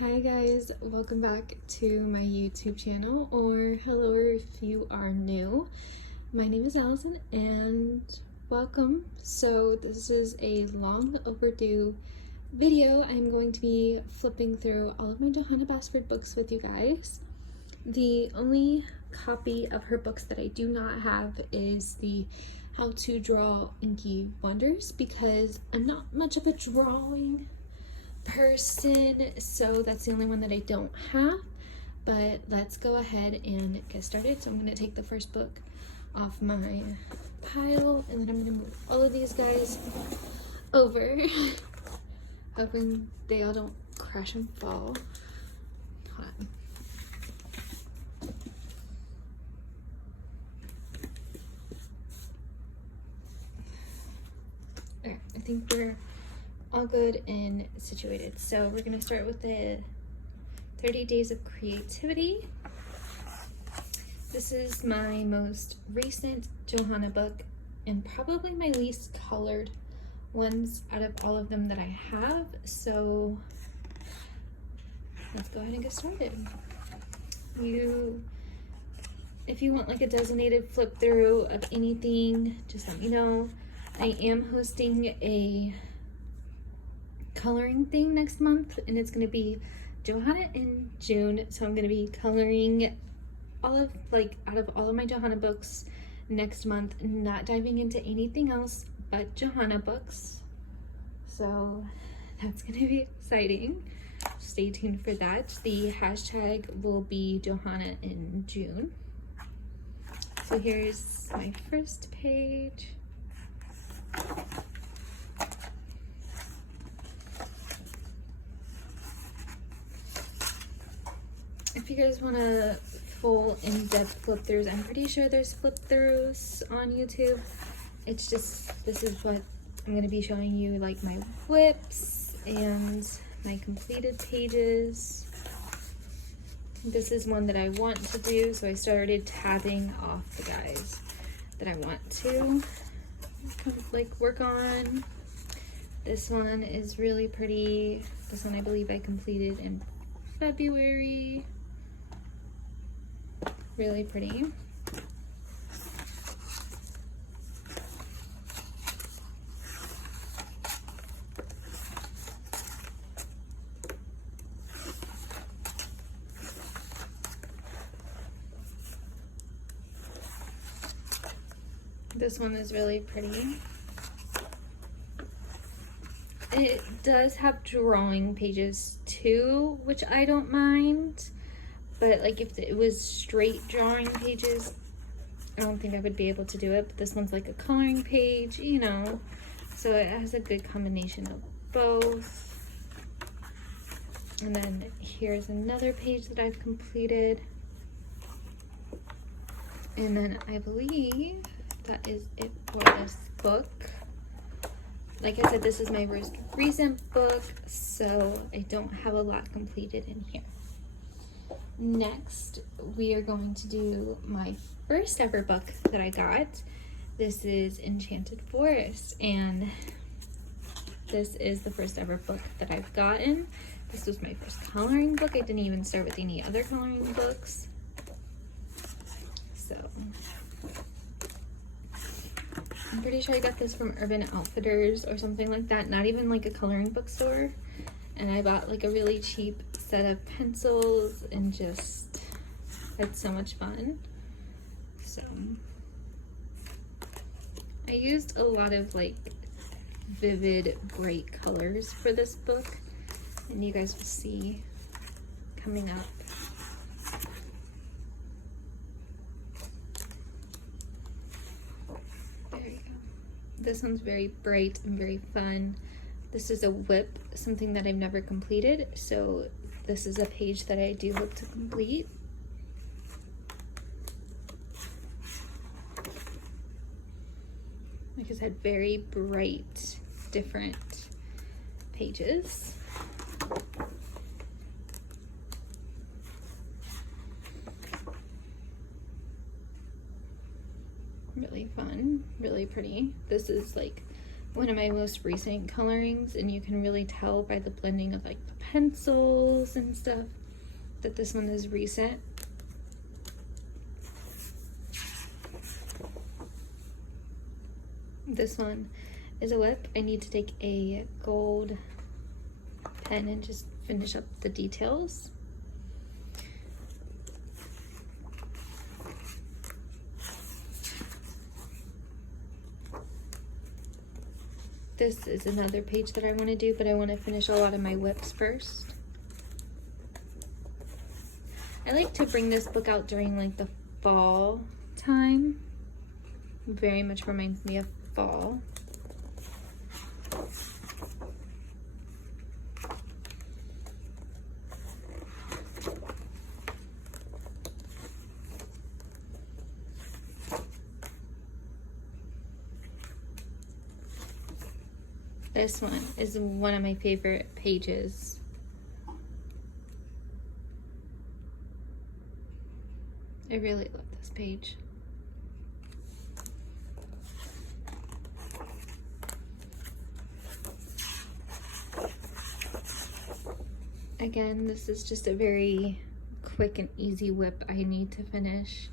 Hi guys, welcome back to my YouTube channel, or hello if you are new. My name is Allison and welcome. So this is a long overdue video. I'm going to be flipping through all of my Johanna Basford books with you guys. The only copy of her books that I do not have is the How to Draw Inky Wonders, because I'm not much of a drawing person, so that's the only one that I don't have. But let's go ahead and get started. So I'm going to take the first book off my pile, and then I'm going to move all of these guys over, hoping they all don't crash and fall. Hold on. Alright, I think we're all good and situated. So we're going to start with the 30 Days of Creativity. This is my most recent Johanna book and probably my least colored ones out of all of them that I have. So let's go ahead and get started. If you want like a designated flip through of anything, just let me know. I am hosting a coloring thing next month, and it's going to be Johanna in June, so I'm going to be coloring out of all of my Johanna books next month, not diving into anything else but Johanna books, so that's going to be exciting. Stay tuned for that. The hashtag will be Johanna in June. So here's my first page. If you guys want a full in-depth flip throughs, I'm pretty sure there's flip throughs on YouTube. It's just, this is what I'm going to be showing you, like my whips and my completed pages. This is one that I want to do, so I started tabbing off the guys that I want to like work on. This one is really pretty. This one I believe I completed in February. Really pretty. This one is really pretty. It does have drawing pages too, which I don't mind. But like if it was straight drawing pages, I don't think I would be able to do it. But this one's like a coloring page, you know. So it has a good combination of both. And then here's another page that I've completed. And then I believe that is it for this book. Like I said, this is my most recent book, so I don't have a lot completed in here. Next, we are going to do my first ever book that I got. This is Enchanted Forest, and this is the first ever book that I've gotten. This was my first coloring book. I didn't even start with any other coloring books. So I'm pretty sure I got this from Urban Outfitters or something like that, not even like a coloring book store. And I bought like a really cheap set of pencils and just had so much fun. So I used a lot of like vivid bright colors for this book, and you guys will see coming up. There you go. This one's very bright and very fun. This is a whip, something that I've never completed, so this is a page that I do hope to complete. Like I said, very bright, different pages. Really fun, really pretty. This is like one of my most recent colorings, and you can really tell by the blending of like the pencils and stuff that this one is recent. This one is a whip. I need to take a gold pen and just finish up the details. This is another page that I want to do, but I want to finish a lot of my whips first. I like to bring this book out during like the fall time. Very much reminds me of fall. This one is one of my favorite pages. I really love this page. Again, this is just a very quick and easy whip I need to finish.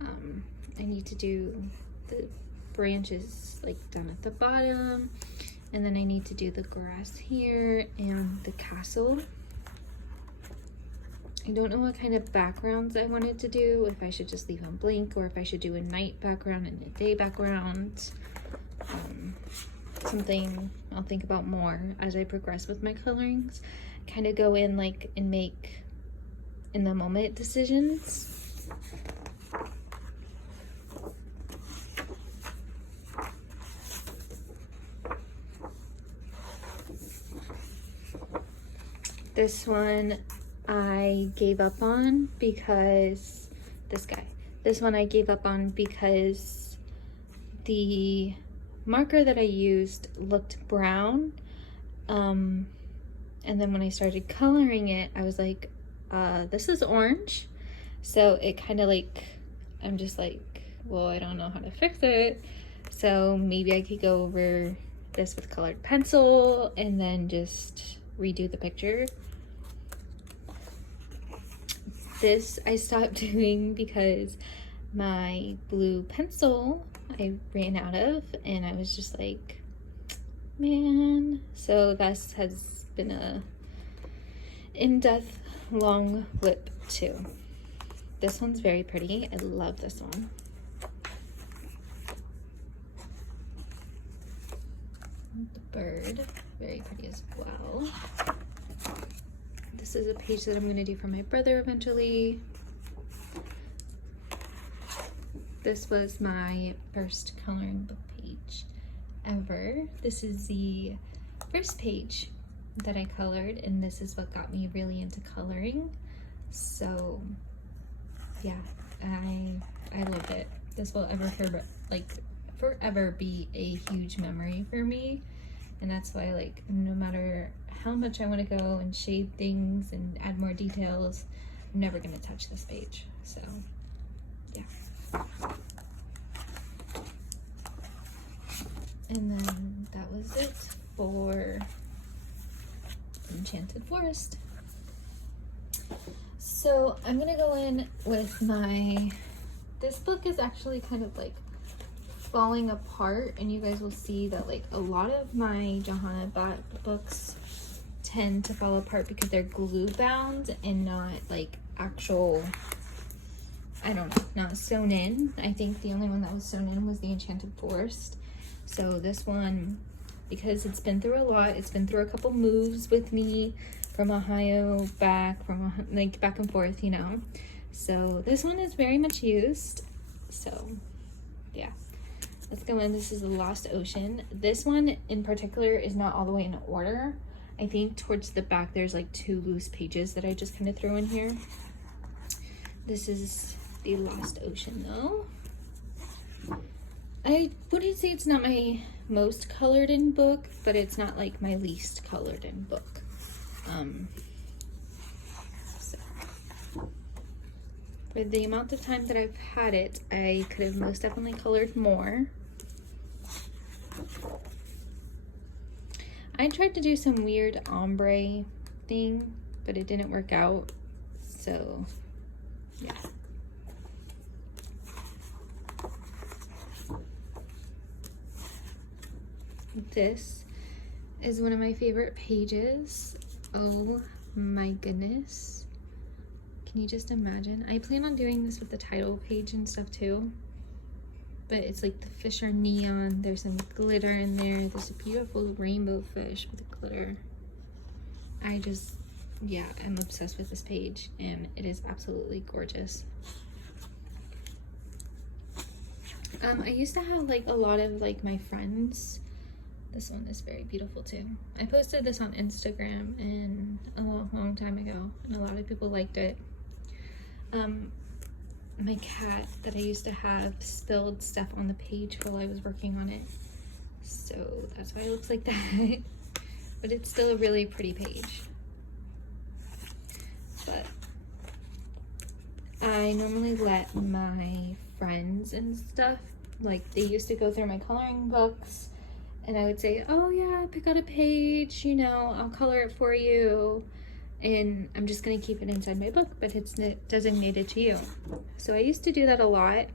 I need to do the branches like down at the bottom, and then I need to do the grass here and the castle. I don't know what kind of backgrounds I wanted to do, if I should just leave them blank or if I should do a night background and a day background. Something I'll think about more as I progress with my colorings. Kind of go in like and make in the moment decisions. This one I gave up on because this one I gave up on because the marker that I used looked brown, and then when I started coloring it, I was like, this is orange. So it kind of like, I'm just like, well, I don't know how to fix it. So maybe I could go over this with colored pencil and then just redo the picture. This I stopped doing because my blue pencil I ran out of, and I was just like, man. So this has been a in-depth long whip too. This one's very pretty. I love this one. The bird, very pretty as well. This is a page that I'm going to do for my brother eventually. This was my first coloring book page ever. This is the first page that I colored, and this is what got me really into coloring. So yeah, I love it. This will forever be a huge memory for me, and that's why, like, no matter how much I want to go and shade things and add more details, I'm never going to touch this page. So yeah. And then that was it for Enchanted Forest. So I'm gonna go in with this book is actually kind of like falling apart, and you guys will see that like a lot of my Johanna books tend to fall apart because they're glue bound and not like actual, I don't know, not sewn in. I think the only one that was sewn in was the Enchanted Forest. So this one, because it's been through a lot, it's been through a couple moves with me from Ohio back and forth, you know. So this one is very much used. So yeah, let's go in. This is the Lost Ocean. This one in particular is not all the way in order. I think towards the back there's like 2 loose pages that I just kind of threw in here. This is the Lost Ocean though. I wouldn't say it's not my most colored in book, but it's not like my least colored in book. So for the amount of time that I've had it, I could have most definitely colored more. I tried to do some weird ombre thing, but it didn't work out, so yeah. This is one of my favorite pages. Oh my goodness. Can you just imagine? I plan on doing this with the title page and stuff too. But it's like the fish are neon. There's some glitter in there. There's a beautiful rainbow fish with glitter. Yeah, I'm obsessed with this page and it is absolutely gorgeous. I used to have like a lot of like my friends. This one is very beautiful too. I posted this on Instagram and a long time ago and a lot of people liked it. My cat that I used to have spilled stuff on the page while I was working on it. So that's why it looks like that. But it's still a really pretty page. But I normally let my friends and stuff, like they used to go through my coloring books and I would say, oh yeah, pick out a page, you know, I'll color it for you. And I'm just gonna keep it inside my book, but it's designated to you. So I used to do that a lot,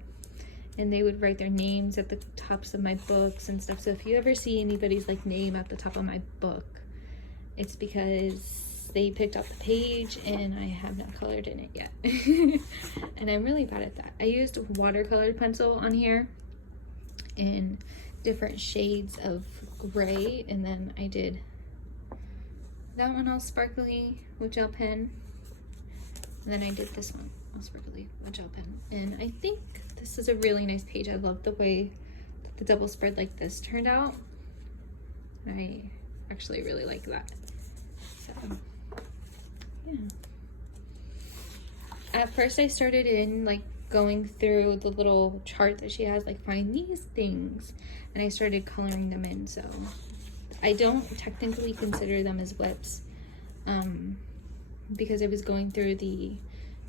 and they would write their names at the tops of my books and stuff. So if you ever see anybody's like name at the top of my book, it's because they picked up the page and I have not colored in it yet. And I'm really bad at that. I used watercolored pencil on here in different shades of gray, and then I did that one all sparkly with gel pen, and then I did this one all sparkly with gel pen. And I think this is a really nice page. I love the way that the double spread like this turned out. I actually really like that. So yeah, at first I started in like going through the little chart that she has, like find these things, and I started coloring them in. So I don't technically consider them as whips because I was going through the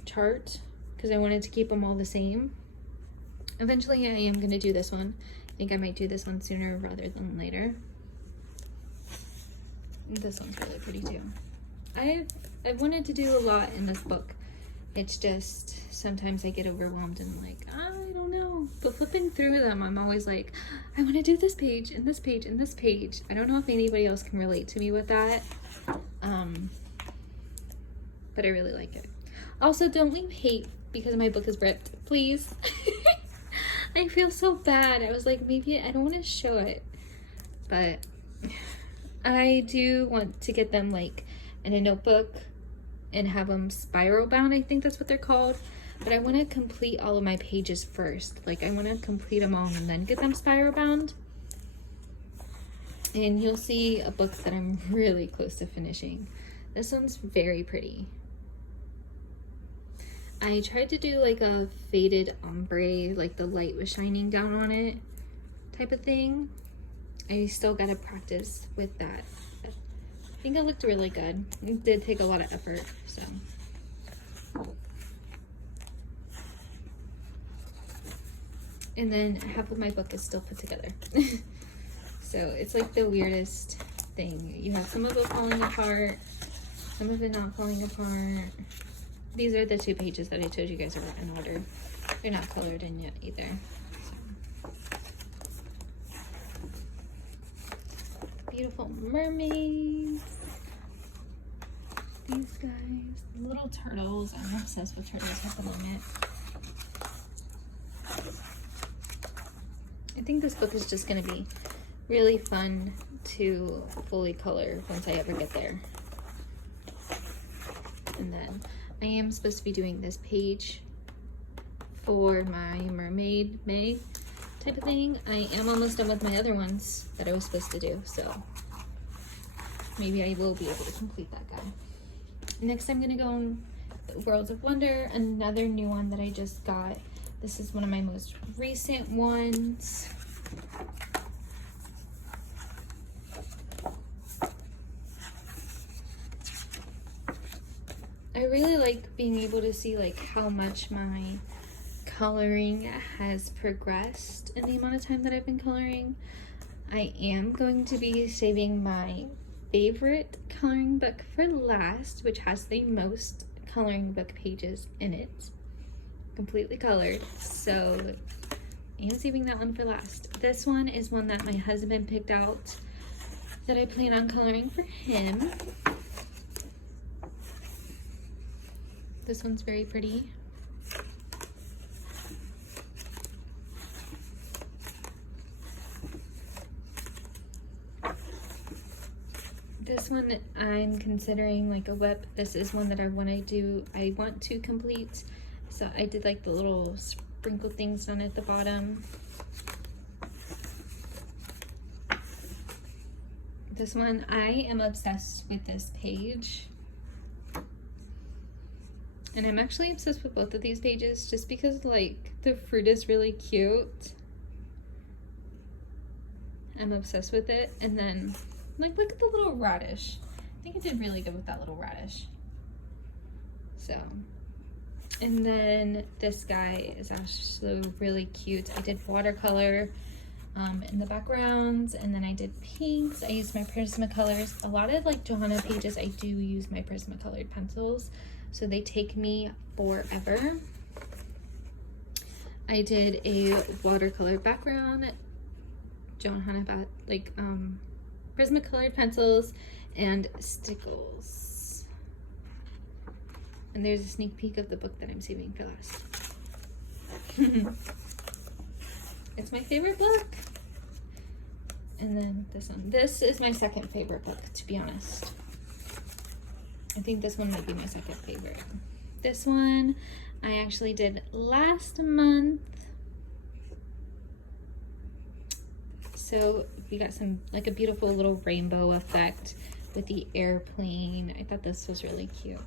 chart because I wanted to keep them all the same. Eventually I am going to do this one. I think I might do this one sooner rather than later. This one's really pretty too. I've wanted to do a lot in this book. It's just sometimes I get overwhelmed and like, I don't know. But flipping through them, I'm always like, I want to do this page and this page and this page. I don't know if anybody else can relate to me with that. But I really like it. Also, don't leave hate because my book is ripped, please. I feel so bad. I was like, maybe I don't want to show it. But I do want to get them like in a notebook and have them spiral bound. I think that's what they're called. But I want to complete all of my pages first. Like I want to complete them all and then get them spiral bound. And you'll see a book that I'm really close to finishing. This one's very pretty. I tried to do like a faded ombre, like the light was shining down on it type of thing. I still gotta practice with that. I think it looked really good. It did take a lot of effort, so. And then half of my book is still put together. So it's like the weirdest thing. You have some of it falling apart, some of it not falling apart. These are the two pages that I told you guys are in order. They're not colored in yet either. So. Beautiful mermaids. These guys, little turtles. I'm obsessed with turtles at the moment. I think this book is just going to be really fun to fully color once I ever get there. And then I am supposed to be doing this page for my mermaid May type of thing. I am almost done with my other ones that I was supposed to do, so maybe I will be able to complete that guy. Next I'm gonna go on the Worlds of Wonder, another new one that I just got. This is one of my most recent ones. I really like being able to see like how much my coloring has progressed in the amount of time that I've been coloring. I am going to be saving my favorite coloring book for last, which has the most coloring book pages in it, completely colored. So I'm saving that one for last. This one is one that my husband picked out that I plan on coloring for him. This one's very pretty. This one I'm considering like a whip. This is one that I want to complete. So I did like the little sprinkle things down at the bottom. This one, I am obsessed with this page. And I'm actually obsessed with both of these pages just because like the fruit is really cute. I'm obsessed with it. And then like look at the little radish. I think I did really good with that little radish. So, and then this guy is actually really cute. I did watercolor in the backgrounds, and then I did pinks. I used my Prismacolors. A lot of like Johanna pages, I do use my Prismacolored pencils, so they take me forever. I did a watercolor background, Johanna Prismacolored pencils and stickles. And there's a sneak peek of the book that I'm saving for last. It's my favorite book. And then this one. This is my second favorite book, to be honest. I think this one might be my second favorite. This one I actually did last month. So we got some, like a beautiful little rainbow effect with the airplane. I thought this was really cute.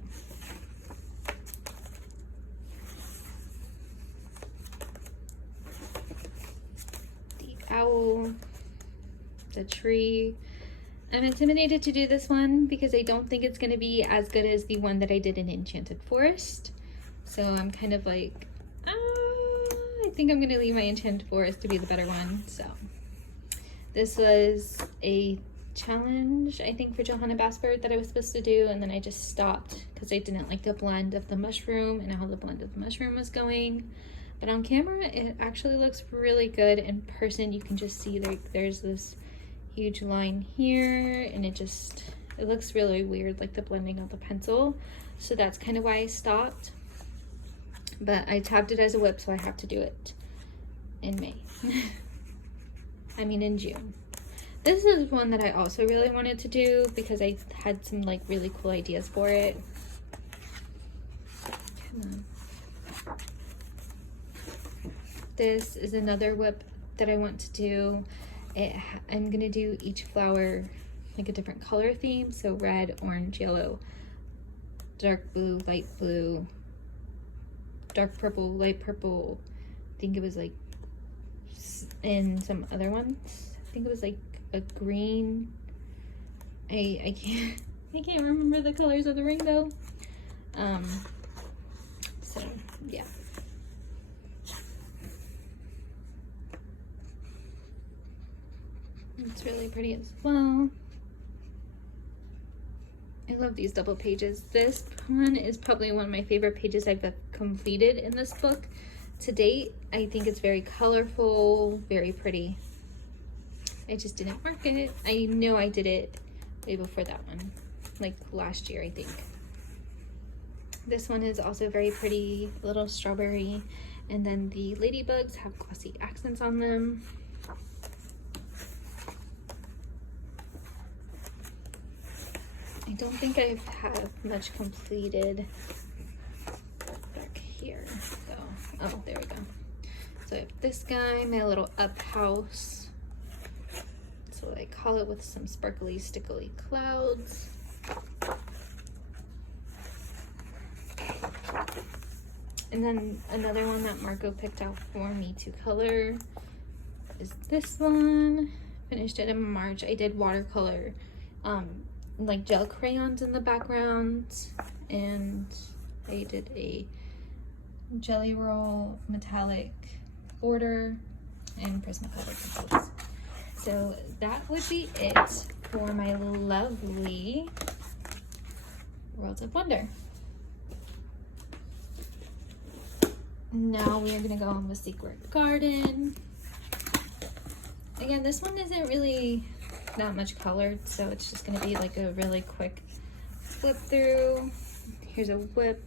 Owl, the tree. I'm intimidated to do this one because I don't think it's going to be as good as the one that I did in Enchanted Forest. So I'm kind of like, I think I'm going to leave my Enchanted Forest to be the better one. So this was a challenge, I think, for Johanna Basford that I was supposed to do, and then I just stopped because I didn't like the blend of the mushroom and how the blend of the mushroom was going. But on camera, it actually looks really good. In person, you can just see there's this huge line here, and it looks really weird, like the blending of the pencil. So that's kind of why I stopped. But I tabbed it as a whip, so I have to do it in May. I mean in June. This is one that I also really wanted to do because I had some like really cool ideas for it. Come on. This is another whip that I want to do. I'm gonna do each flower like a different color theme. So red, orange, yellow, dark blue, light blue, dark purple, light purple. I think it was like, and some other ones. I think it was like a green. I can't remember the colors of the rainbow. So yeah. It's really pretty as well. I love these double pages. This one is probably one of my favorite pages I've completed in this book to date. I think it's very colorful, very pretty. I just didn't mark it. I know I did it way before that one, like last year, I think. This one is also very pretty, little strawberry, and then the ladybugs have glossy accents on them. I don't think I have much completed back here. So, oh, there we go. So I have this guy, my little up house. So I call it with some sparkly, stickly clouds. And then another one that Marco picked out for me to color is this one. Finished it in March. I did watercolor, like gel crayons in the background, and I did a jelly roll metallic border and Prismacolor pencils. So that would be it for my lovely Worlds of Wonder. Now we are going to go on with Secret Garden. Again, this one isn't really that much colored, so it's just going to be like a really quick flip through. Here's a whip.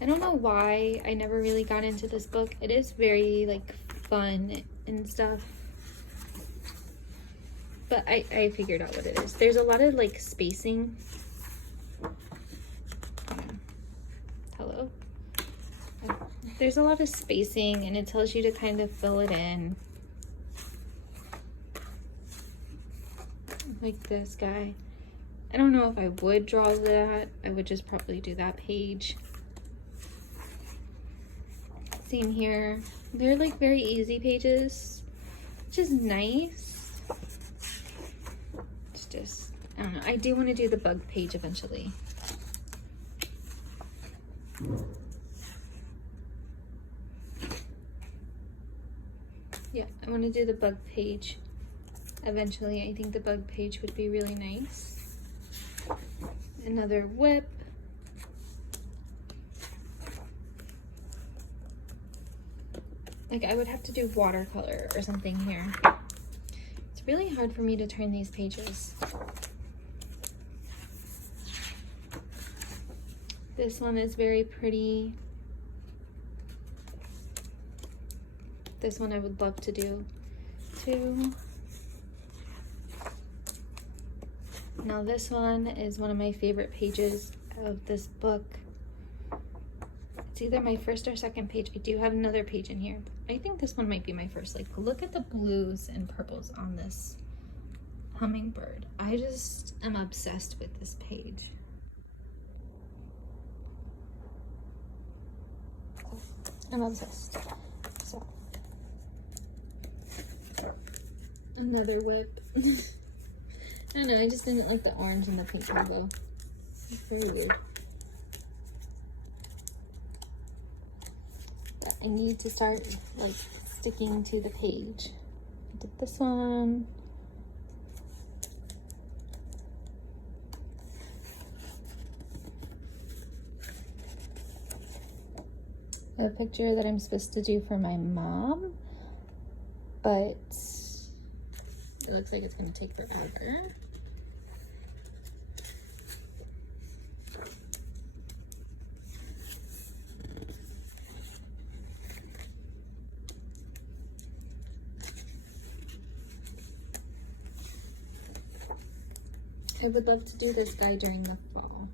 I don't know why I never really got into this book. It is very like fun and stuff, but I figured out what it is. There's a lot of like spacing. Hello. There's a lot of spacing, and it tells you to kind of fill it in. Like this guy. I don't know if I would draw that. I would just probably do that page. Same here. They're like very easy pages, which is nice. It's just, I don't know. I do want to do the bug page eventually. Yeah, I want to do the bug page eventually. I think the bug page would be really nice. Another whip. Like, I would have to do watercolor or something here. It's really hard for me to turn these pages. This one is very pretty. This one I would love to do too. Now this one is one of my favorite pages of this book. It's either my first or second page. I do have another page in here. I think this one might be my first. Like, look at the blues and purples on this hummingbird. I just am obsessed with this page. I'm obsessed. So, another whip. I don't know, I just didn't like the orange and the pink combo. It's very weird. But I need to start like sticking to the page. I did this one. A picture that I'm supposed to do for my mom, but it looks like it's going to take forever. I would love to do this guy during the fall.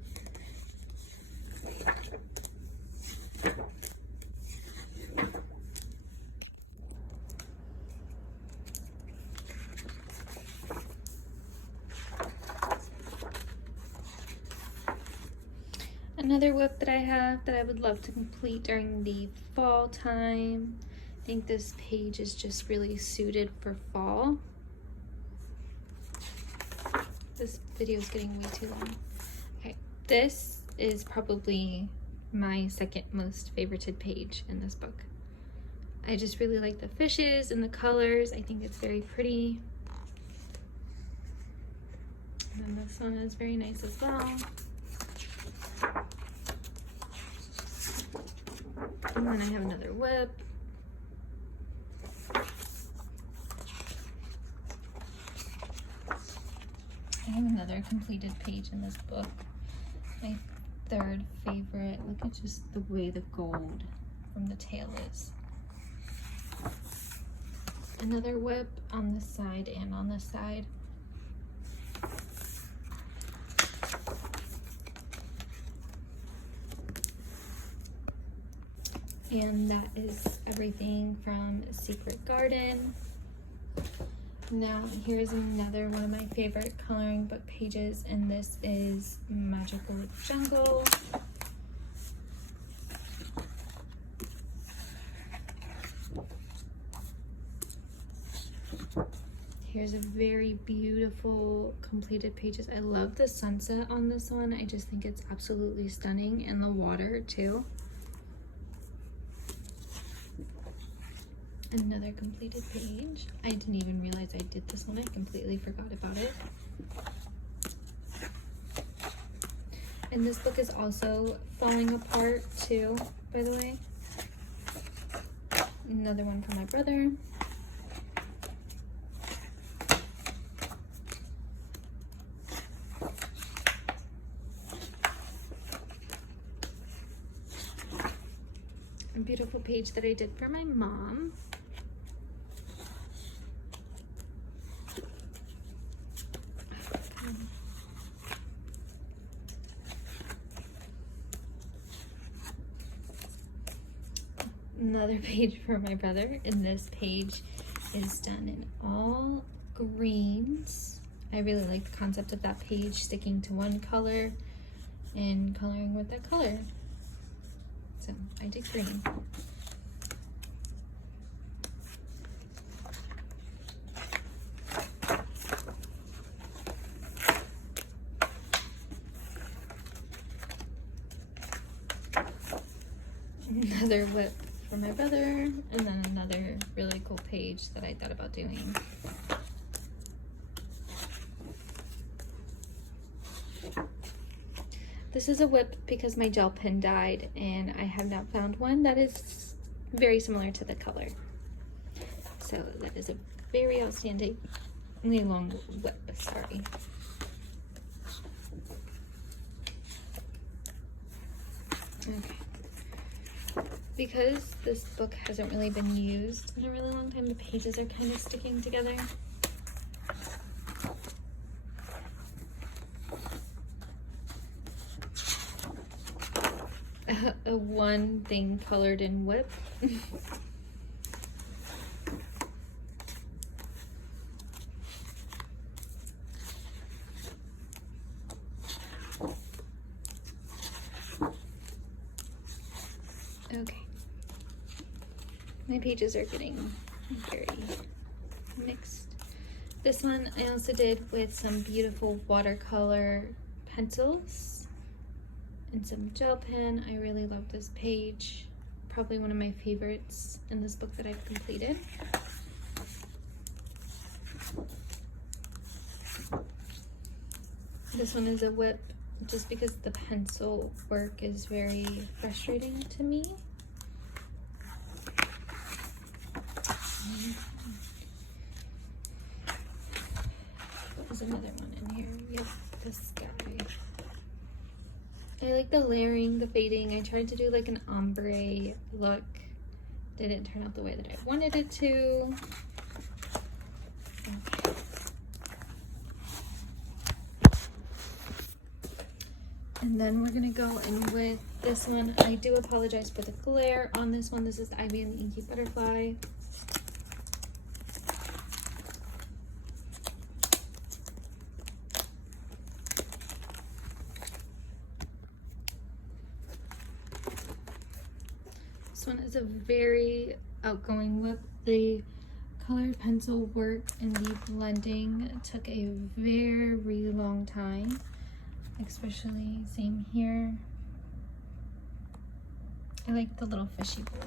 Another whip that I have that I would love to complete during the fall time. I think this page is just really suited for fall. This video is getting way too long. Okay, this is probably my second most favorited page in this book. I just really like the fishes and the colors. I think it's very pretty. And then this one is very nice as well. And then I have another whip. I have another completed page in this book. My third favorite. Look at just the way the gold from the tail is. Another whip on this side and on this side. And that is everything from Secret Garden. Now here's another one of my favorite coloring book pages, and this is Magical Jungle. Here's a very beautiful completed pages. I love the sunset on this one. I just think it's absolutely stunning, and the water too. Another completed page. I didn't even realize I did this one. I completely forgot about it. And this book is also falling apart too, by the way. Another one for my brother. A beautiful page that I did for my mom. Another page for my brother, and this page is done in all greens. I really like the concept of that page sticking to one color and coloring with that color. So I did green. Another whip for my brother, and then another really cool page that I thought about doing. This is a whip because my gel pen died and I have not found one that is very similar to the color. So that is a very outstandingly long whip, sorry. Okay. Because this book hasn't really been used in a really long time, the pages are kind of sticking together. A one thing colored in whip. Okay. My pages are getting very mixed. This one I also did with some beautiful watercolor pencils and some gel pen. I really love this page. Probably one of my favorites in this book that I've completed. This one is a whip just because the pencil work is very frustrating to me. There's another one in here. Yep, this guy. I like the layering, the fading. I tried to do like an ombre look. Didn't turn out the way that I wanted it to. Okay. And then we're gonna go in with this one. I do apologize for the glare on this one. This is the Ivy and the Inky Butterfly. This one is a very outgoing whip. The colored pencil work and the blending took a very long time, especially same here. I like the little fishy bowl.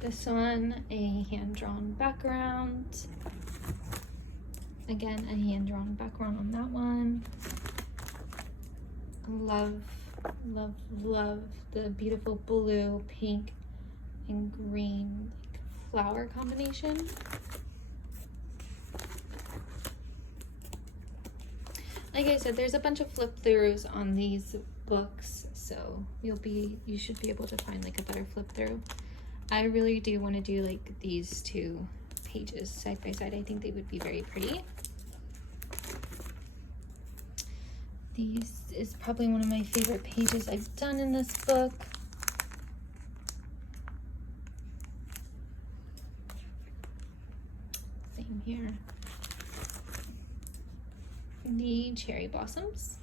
This one, a hand-drawn background. Again, a hand-drawn background on that one. Love the beautiful blue, pink, and green flower combination. Like I said, there's a bunch of flip throughs on these books, so you should be able to find like a better flip through. I really do want to do like these two pages side by side. I think they would be very pretty. These is probably one of my favorite pages I've done in this book. Same here. The cherry blossoms.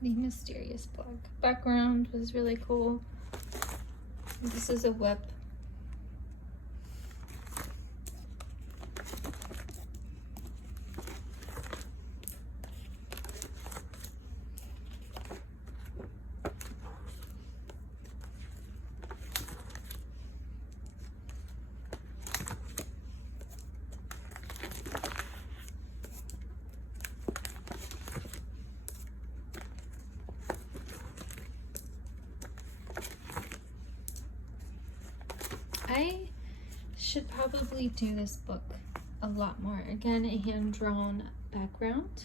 The mysterious black background was really cool. This is a whip. I should probably do this book a lot more. Again, a hand-drawn background.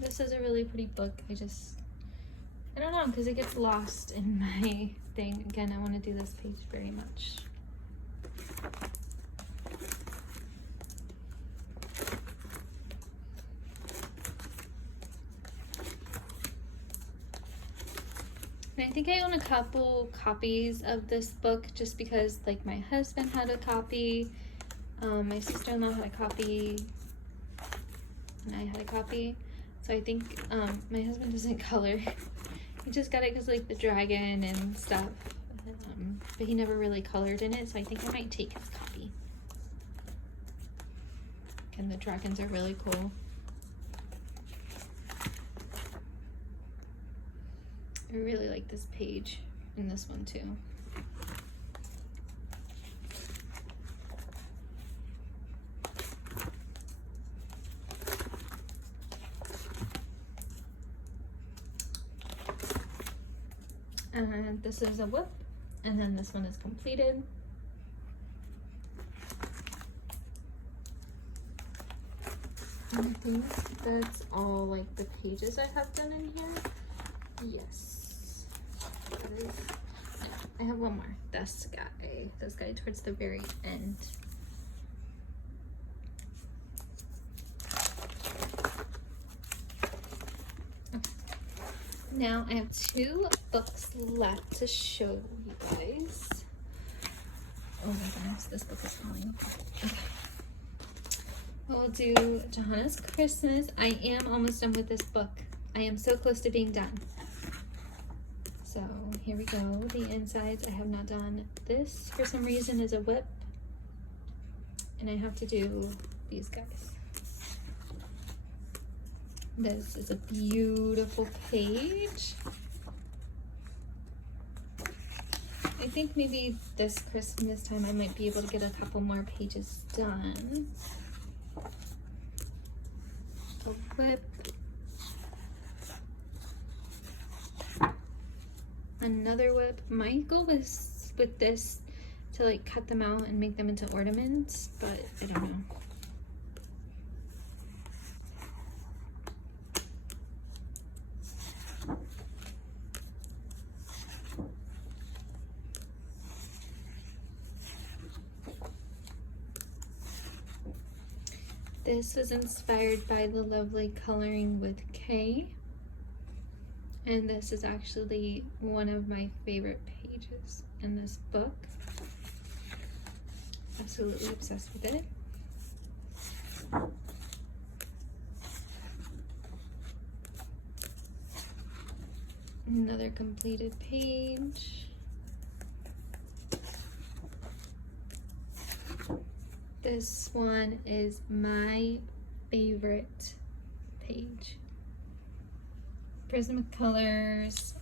This is a really pretty book. I don't know, because it gets lost in my thing. Again, I want to do this page very much. And I think I own a couple copies of this book just because, like, my husband had a copy, my sister-in-law had a copy, and I had a copy. So I think my husband doesn't color. He just got it because, like, the dragon and stuff, but he never really colored in it, so I think I might take his copy. And the dragons are really cool. I really like this page and this one too. And this is a whip, and then this one is completed. I think that's all, like, the pages I have done in here. Yes. I have one more. This guy towards the very end. Okay. Now I have 2 books left to show you guys. Oh my goodness, this book is falling. Okay. We'll do Johanna's Christmas. I am almost done with this book. I am so close to being done. So here we go. The insides I have not done. This for some reason is a whip, and I have to do these guys. This is a beautiful page. I think maybe this Christmas time I might be able to get a couple more pages done. A whip. Another whip. My goal was with this to, like, cut them out and make them into ornaments, but I don't know. This was inspired by the lovely Coloring with K. And this is actually one of my favorite pages in this book. Absolutely obsessed with it. Another completed page. This one is my favorite page. Prismacolors,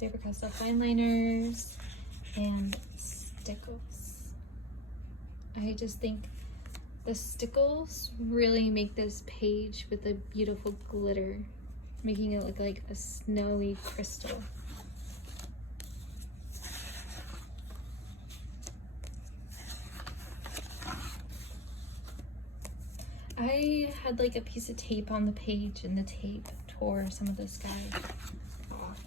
Faber-Castell fine liners, and stickles. I just think the stickles really make this page with a beautiful glitter, making it look like a snowy crystal. I had, like, a piece of tape on the page, and the tape tore some of this guy off.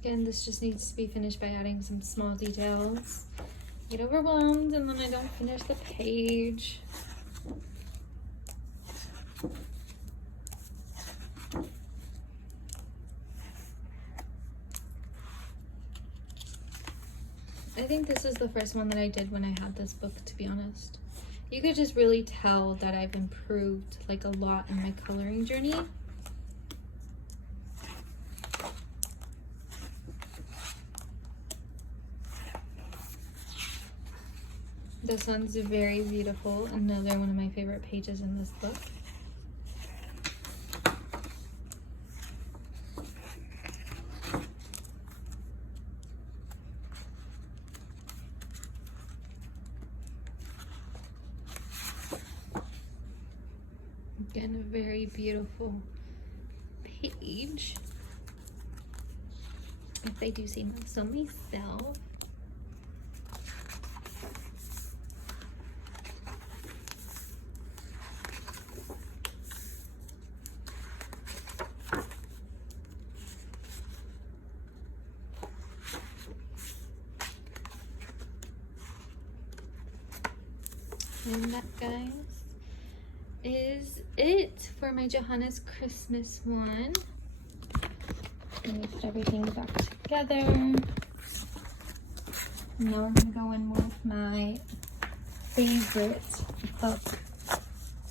Again, this just needs to be finished by adding some small details. I get overwhelmed and then I don't finish the page. I think this is the first one that I did when I had this book, to be honest. You could just really tell that I've improved, like, a lot in my coloring journey. This one's very beautiful. Another one of my favorite pages in this book. Again, a very beautiful page. if I do say so myself. And that, guys, is it for my Johanna's Christmas one. Let me put everything back together. Now we're gonna go in with my favorite book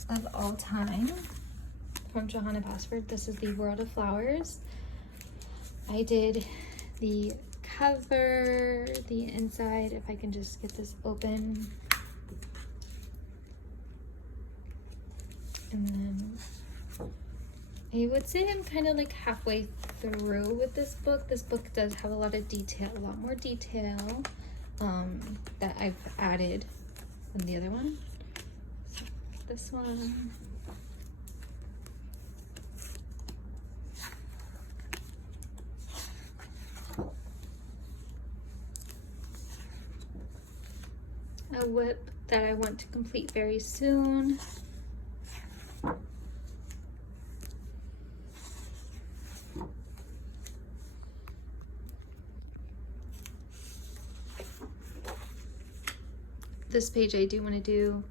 of all time from Johanna Basford. This is The World of Flowers. I did the cover, the inside, if I can just get this open. And then I would say I'm kind of like halfway through with this book. This book does have a lot of detail, a lot more detail that I've added than the other one. So this one. A whip that I want to complete very soon. This page I do want to do.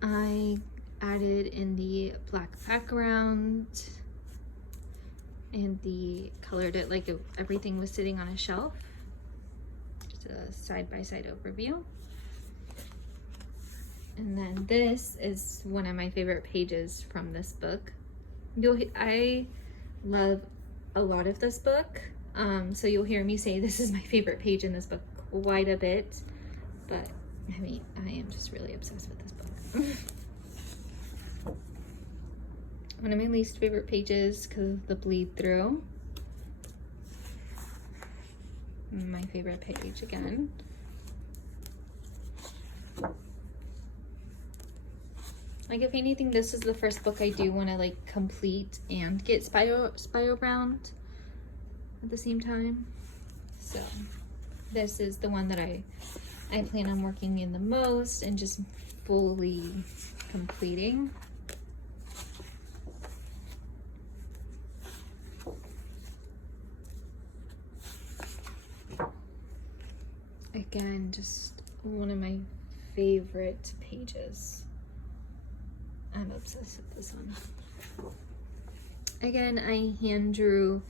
I added in the black background and colored it like everything was sitting on a shelf. Just a side-by-side overview. And then this is one of my favorite pages from this book. I love a lot of this book. So you'll hear me say this is my favorite page in this book quite a bit, but I mean, I am just really obsessed with this book. One of my least favorite pages because of the bleed through. My favorite page again. Like, if anything, this is the first book I do want to like complete and get spiral bound at the same time. So this is the one that I plan on working in the most and just fully completing. Again, just one of my favorite pages. I'm obsessed with this one. Again, I hand drew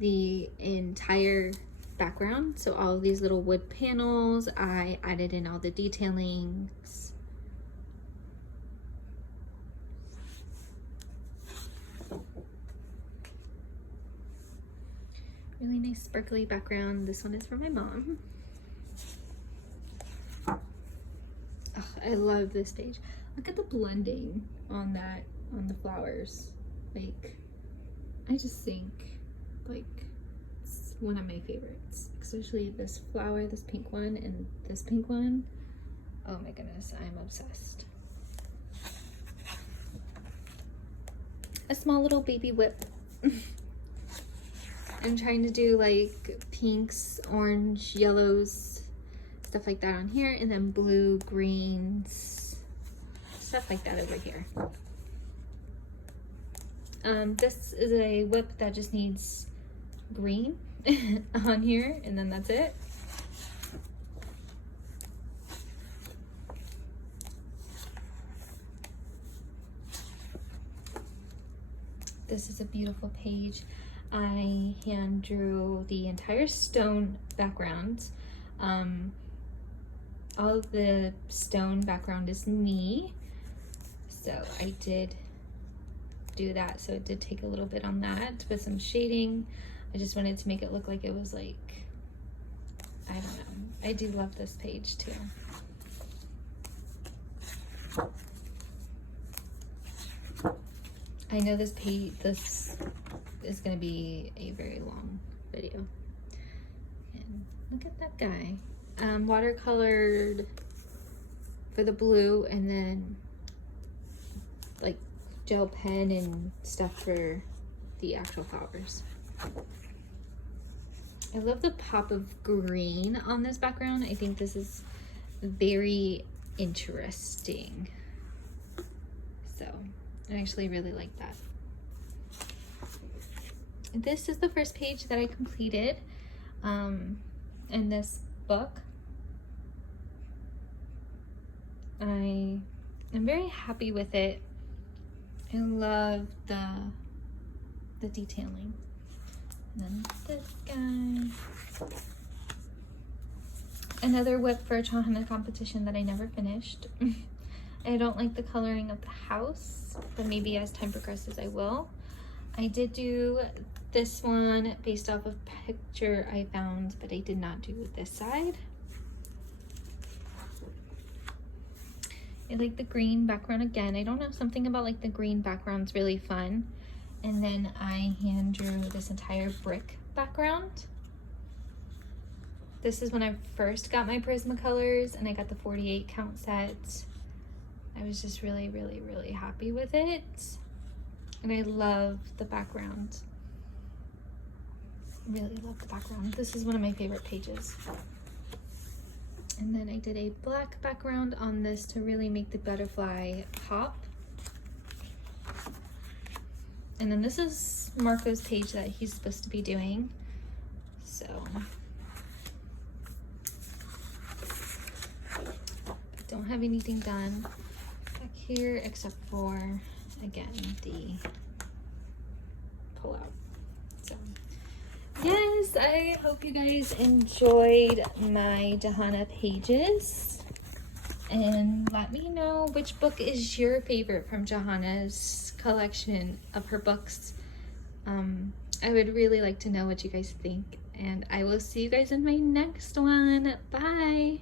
the entire background, so all of these little wood panels, I added in all the detailings. Really nice sparkly background. This one is for my mom. Oh, I love this page. Look at the blending on the flowers. Like, I just think like it's one of my favorites, especially this flower, this pink one, and this pink one. Oh my goodness, I'm obsessed. A small little baby whip. I'm trying to do like pinks, orange, yellows, stuff like that on here, and then blue, greens, stuff like that over here. This is a whip that just needs green on here, and then that's it. This is a beautiful page. I hand drew the entire stone background. All of the stone background is me, so I did do that. So it did take a little bit on that with some shading. I just wanted to make it look like it was like, I don't know. I do love this page too. I know this is going to be a very long video. And look at that guy. Watercolored for the blue, and then like gel pen and stuff for the actual flowers. I love the pop of green on this background. I think this is very interesting. So I actually really like that. This is the first page that I completed in this book. I am very happy with it. I love the detailing. And then this guy. Another whip for a Johanna competition that I never finished. I don't like the coloring of the house, but maybe as time progresses I will. I did do this one based off of a picture I found, but I did not do this side. I like the green background again. I don't know, something about like the green background's really fun. And then I hand drew this entire brick background. This is when I first got my Prismacolors and I got the 48 count set. I was just really, really, really happy with it. And I love the background. Really love the background. This is one of my favorite pages. And then I did a black background on this to really make the butterfly pop. And then this is Marco's page that he's supposed to be doing. So I don't have anything done back here except for, again, the pull out. So yes, I hope you guys enjoyed my Johanna pages. And let me know which book is your favorite from Johanna's collection of her books. I would really like to know what you guys think. And I will see you guys in my next one. Bye!